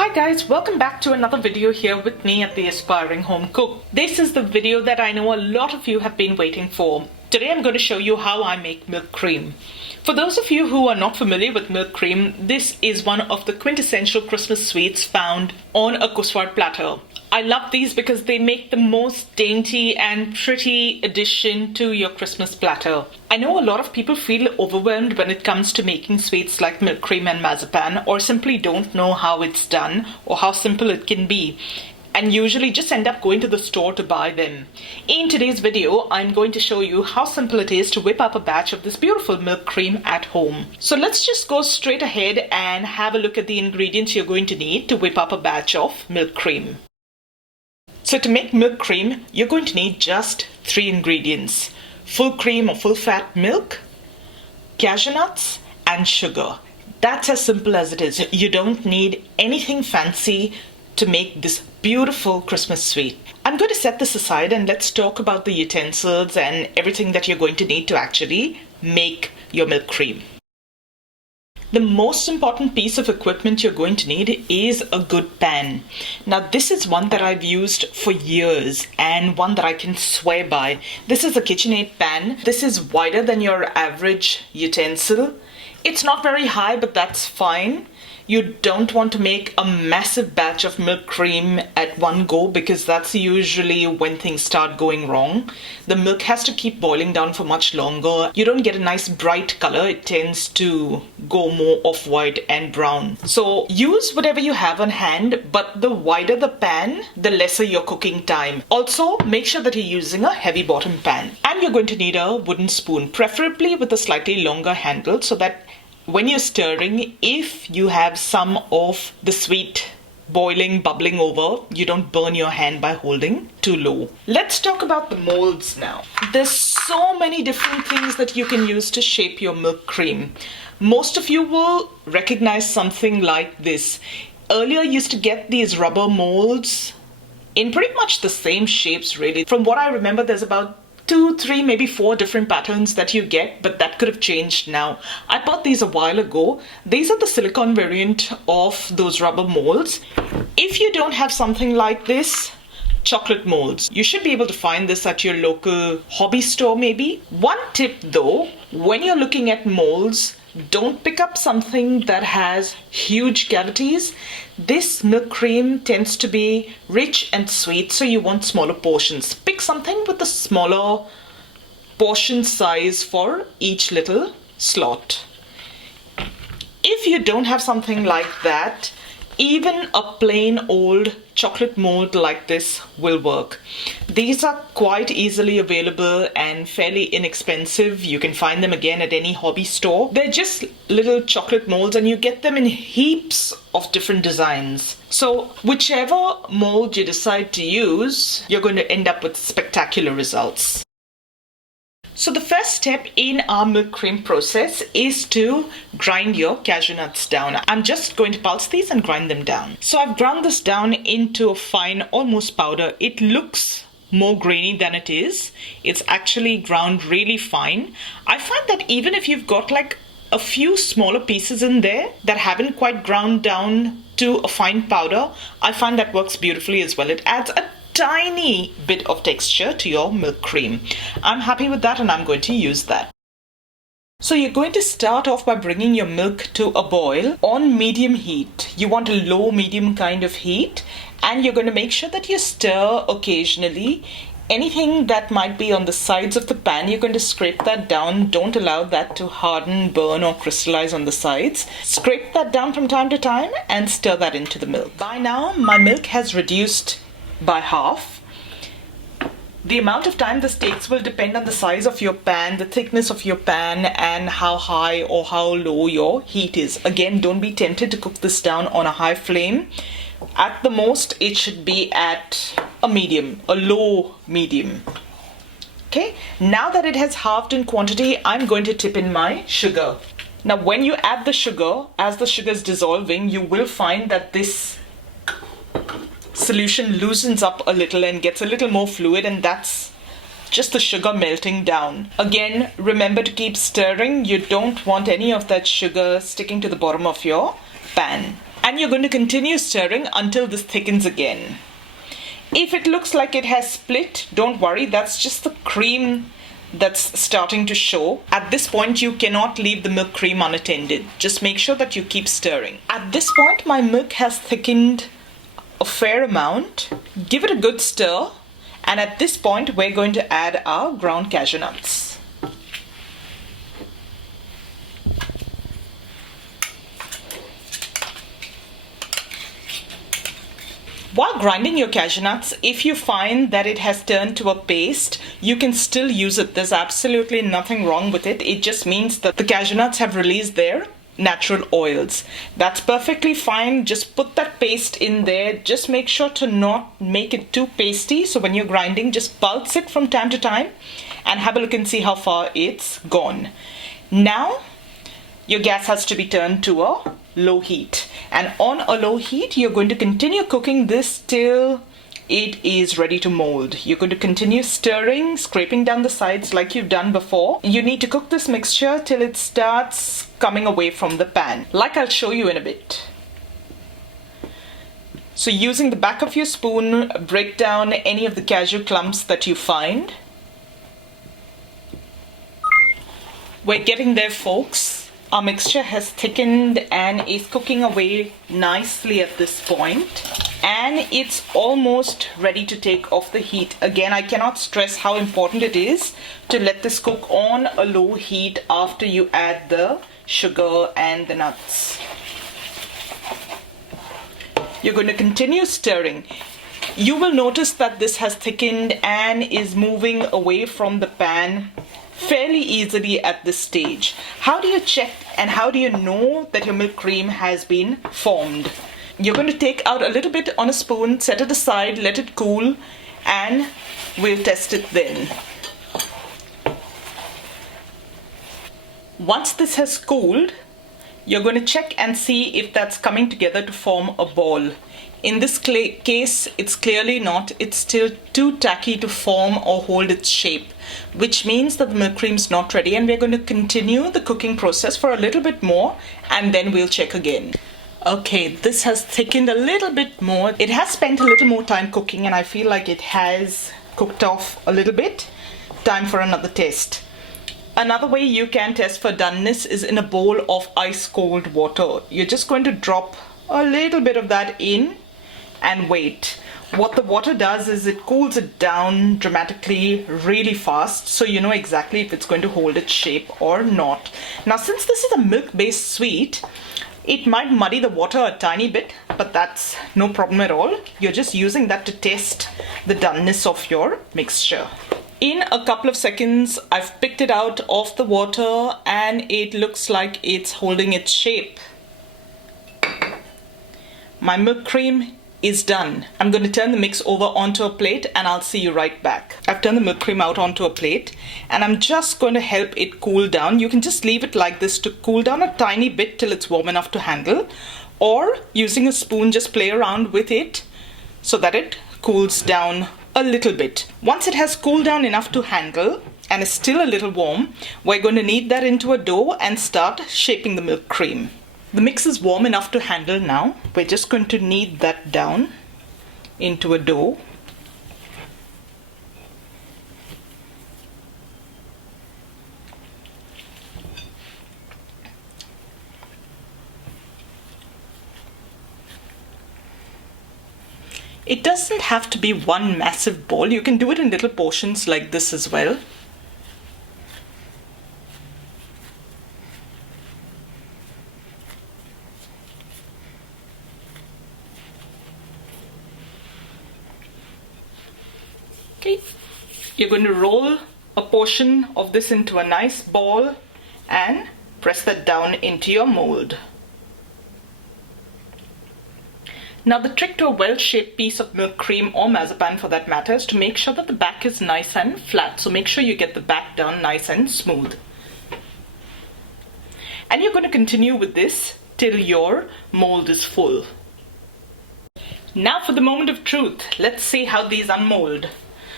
Hi guys, welcome back to another video here with me at the Aspiring Home Cook. This is the video that I know a lot of you have been waiting for. Today I'm going to show you how I make milk cream. For those of you who are not familiar with milk cream, this is one of the quintessential Christmas sweets found on a Kuswar platter. I love these because they make the most dainty and pretty addition to your Christmas platter. I know a lot of people feel overwhelmed when it comes to making sweets like milk cream and marzipan, or simply don't know how it's done or how simple it can be, and usually just end up going to the store to buy them. In today's video, I'm going to show you how simple it is to whip up a batch of this beautiful milk cream at home. So let's just go straight ahead and have a look at the ingredients you're going to need to whip up a batch of milk cream. So to make milk cream, you're going to need just 3 ingredients: full cream or full fat milk, cashew nuts, and sugar. That's as simple as it is. You don't need anything fancy to make this beautiful Christmas sweet. I'm going to set this aside and let's talk about the utensils and everything that you're going to need to actually make your milk cream. The most important piece of equipment you're going to need is a good pan. Now this is one that I've used for years and one that I can swear by. This is a KitchenAid pan. This is wider than your average utensil. It's not very high, but that's fine. You don't want to make a massive batch of milk cream at one go because that's usually when things start going wrong. The milk has to keep boiling down for much longer. You don't get a nice bright color. It tends to go more off-white and brown. So use whatever you have on hand, but the wider the pan, the lesser your cooking time. Also, make sure that you're using a heavy bottom pan. And you're going to need a wooden spoon, preferably with a slightly longer handle, so that when you're stirring, if you have some of the sweet boiling, bubbling over, you don't burn your hand by holding too low. Let's talk about the molds now. There's so many different things that you can use to shape your milk cream. Most of you will recognize something like this. Earlier, you used to get these rubber molds in pretty much the same shapes, really. From what I remember, there's about 2, 3, maybe 4 different patterns that you get, but that could have changed now. I bought these a while ago. These are the silicone variant of those rubber molds. If you don't have something like this, chocolate molds. You should be able to find this at your local hobby store maybe. One tip though, when you're looking at molds, don't pick up something that has huge cavities. This milk cream tends to be rich and sweet, so you want smaller portions. Pick something with a smaller portion size for each little slot. If you don't have something like that, even a plain old chocolate mold like this will work. These are quite easily available and fairly inexpensive. You can find them again at any hobby store. They're just little chocolate molds and you get them in heaps of different designs. So whichever mold you decide to use, you're going to end up with spectacular results. So the first step in our milk cream process is to grind your cashew nuts down. I'm just going to pulse these and grind them down. So I've ground this down into a fine, almost powder. It looks more grainy than it is. It's actually ground really fine. I find that even if you've got like a few smaller pieces in there that haven't quite ground down to a fine powder, I find that works beautifully as well. It adds a tiny bit of texture to your milk cream. I'm happy with that and I'm going to use that. So you're going to start off by bringing your milk to a boil on medium heat. You want a low medium kind of heat, and you're going to make sure that you stir occasionally. Anything that might be on the sides of the pan, you're going to scrape that down. Don't allow that to harden, burn or crystallize on the sides. Scrape that down from time to time and stir that into the milk. By now my milk has reduced by half. The amount of time this takes will depend on the size of your pan, the thickness of your pan, and how high or how low your heat is. Again, don't be tempted to cook this down on a high flame. At the most, it should be at a medium, a low medium. Okay, now that it has halved in quantity, I'm going to tip in my sugar. Now when you add the sugar, as the sugar is dissolving, you will find that this solution loosens up a little and gets a little more fluid, and that's just the sugar melting down. Again, remember to keep stirring. You don't want any of that sugar sticking to the bottom of your pan. And you're going to continue stirring until this thickens again. If it looks like it has split, don't worry, that's just the cream that's starting to show. At this point, you cannot leave the milk cream unattended. Just make sure that you keep stirring. At this point, my milk has thickened a fair amount. Give it a good stir. And at this point, we're going to add our ground cashew nuts. While grinding your cashew nuts, if you find that it has turned to a paste, you can still use it. There's absolutely nothing wrong with it. It just means that the cashew nuts have released their natural oils. That's perfectly fine. Just put that paste in there. Just make sure to not make it too pasty. So when you're grinding, just pulse it from time to time and have a look and see how far it's gone. Now, your gas has to be turned to a low heat. And on a low heat, you're going to continue cooking this till it is ready to mold. You're going to continue stirring, scraping down the sides like you've done before. You need to cook this mixture till it starts coming away from the pan, like I'll show you in a bit. So using the back of your spoon, break down any of the cashew clumps that you find. We're getting there, folks. Our mixture has thickened and is cooking away nicely at this point. And it's almost ready to take off the heat. Again, I cannot stress how important it is to let this cook on a low heat after you add the sugar and the nuts. You're going to continue stirring. You will notice that this has thickened and is moving away from the pan fairly easily at this stage. How do you check and how do you know that your milk cream has been formed? You're going to take out a little bit on a spoon, set it aside, let it cool, and we'll test it then. Once this has cooled, you're going to check and see if that's coming together to form a ball. In this case, it's clearly not. It's still too tacky to form or hold its shape, which means that the milk cream is not ready, and we're going to continue the cooking process for a little bit more and then we'll check again. Okay, this has thickened a little bit more. It has spent a little more time cooking and I feel like it has cooked off a little bit. Time for another test. Another way you can test for doneness is in a bowl of ice cold water. You're just going to drop a little bit of that in and wait. What the water does is it cools it down dramatically really fast, so you know exactly if it's going to hold its shape or not. Now, since this is a milk-based sweet, it might muddy the water a tiny bit, but that's no problem at all. You're just using that to test the doneness of your mixture. In a couple of seconds, I've picked it out of the water and it looks like it's holding its shape. My milk cream is done. I'm going to turn the mix over onto a plate and I'll see you right back. I've turned the milk cream out onto a plate and I'm just going to help it cool down. You can just leave it like this to cool down a tiny bit till it's warm enough to handle, or using a spoon just play around with it so that it cools down a little bit. Once it has cooled down enough to handle and is still a little warm, we're going to knead that into a dough and start shaping the milk cream. The mix is warm enough to handle now. We're just going to knead that down into a dough. It doesn't have to be one massive ball. You can do it in little portions like this as well. Okay, you're going to roll a portion of this into a nice ball and press that down into your mold. Now, the trick to a well-shaped piece of milk cream or marzipan for that matter is to make sure that the back is nice and flat. So make sure you get the back down nice and smooth. And you're going to continue with this till your mold is full. Now for the moment of truth. Let's see how these unmold.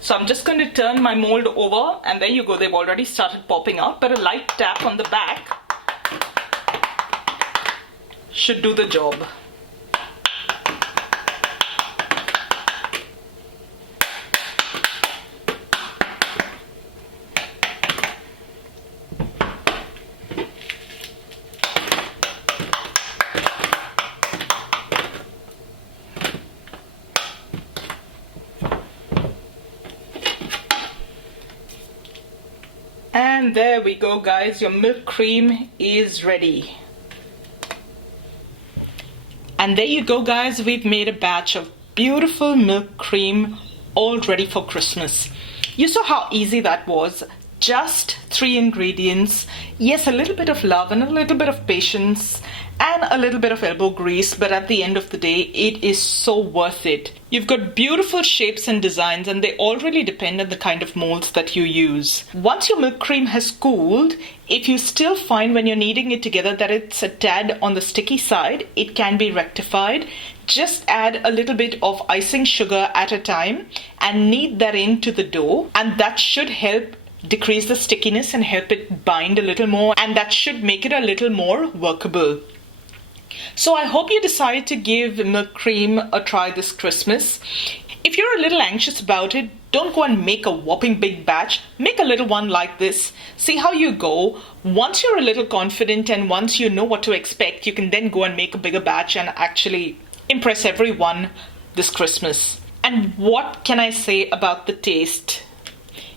So I'm just going to turn my mold over and there you go, they've already started popping out, but a light tap on the back should do the job. And there we go, guys. Your milk cream is ready. And there you go, guys. We've made a batch of beautiful milk cream all ready for Christmas. You saw how easy that was. Just 3 ingredients. Yes, a little bit of love and a little bit of patience and a little bit of elbow grease, but at the end of the day, it is so worth it. You've got beautiful shapes and designs, and they all really depend on the kind of molds that you use. Once your milk cream has cooled, if you still find when you're kneading it together that it's a tad on the sticky side, it can be rectified. Just add a little bit of icing sugar at a time and knead that into the dough, and that should help decrease the stickiness and help it bind a little more, and that should make it a little more workable. So I hope you decide to give milk cream a try this Christmas. If you're a little anxious about it, don't go and make a whopping big batch. Make a little one like this. See how you go. Once you're a little confident and once you know what to expect, you can then go and make a bigger batch and actually impress everyone this Christmas. And what can I say about the taste?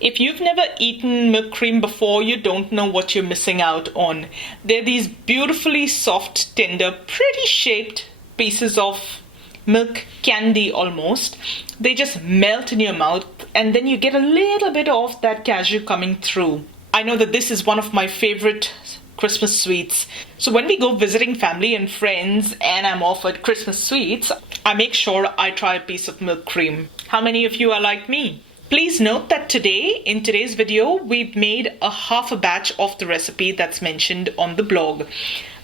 If you've never eaten milk cream before, you don't know what you're missing out on. They're these beautifully soft, tender, pretty shaped pieces of milk candy almost. They just melt in your mouth and then you get a little bit of that cashew coming through. I know that this is one of my favorite Christmas sweets. So when we go visiting family and friends and I'm offered Christmas sweets, I make sure I try a piece of milk cream. How many of you are like me? Please note that in today's video, we've made a half a batch of the recipe that's mentioned on the blog.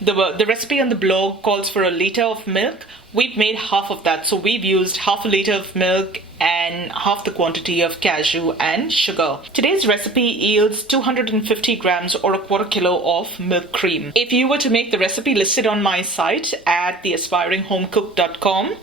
The recipe on the blog calls for a litre of milk. We've made half of that. So we've used half a litre of milk and half the quantity of cashew and sugar. Today's recipe yields 250 grams or a quarter kilo of milk cream. If you were to make the recipe listed on my site at theaspiringhomecook.com,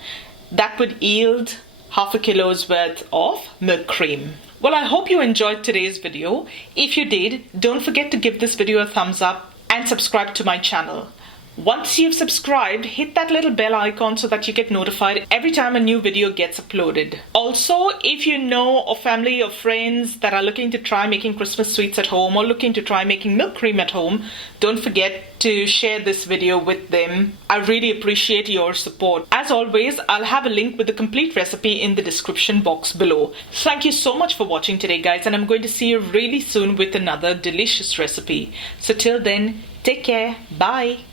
that would yield half a kilo's worth of milk cream. Well, I hope you enjoyed today's video. If you did, don't forget to give this video a thumbs up and subscribe to my channel. Once you've subscribed, hit that little bell icon so that you get notified every time a new video gets uploaded. Also, if you know of family or friends that are looking to try making Christmas sweets at home or looking to try making milk cream at home, don't forget to share this video with them. I really appreciate your support. As always, I'll have a link with the complete recipe in the description box below. Thank you so much for watching today, guys, and I'm going to see you really soon with another delicious recipe. So till then, take care. Bye.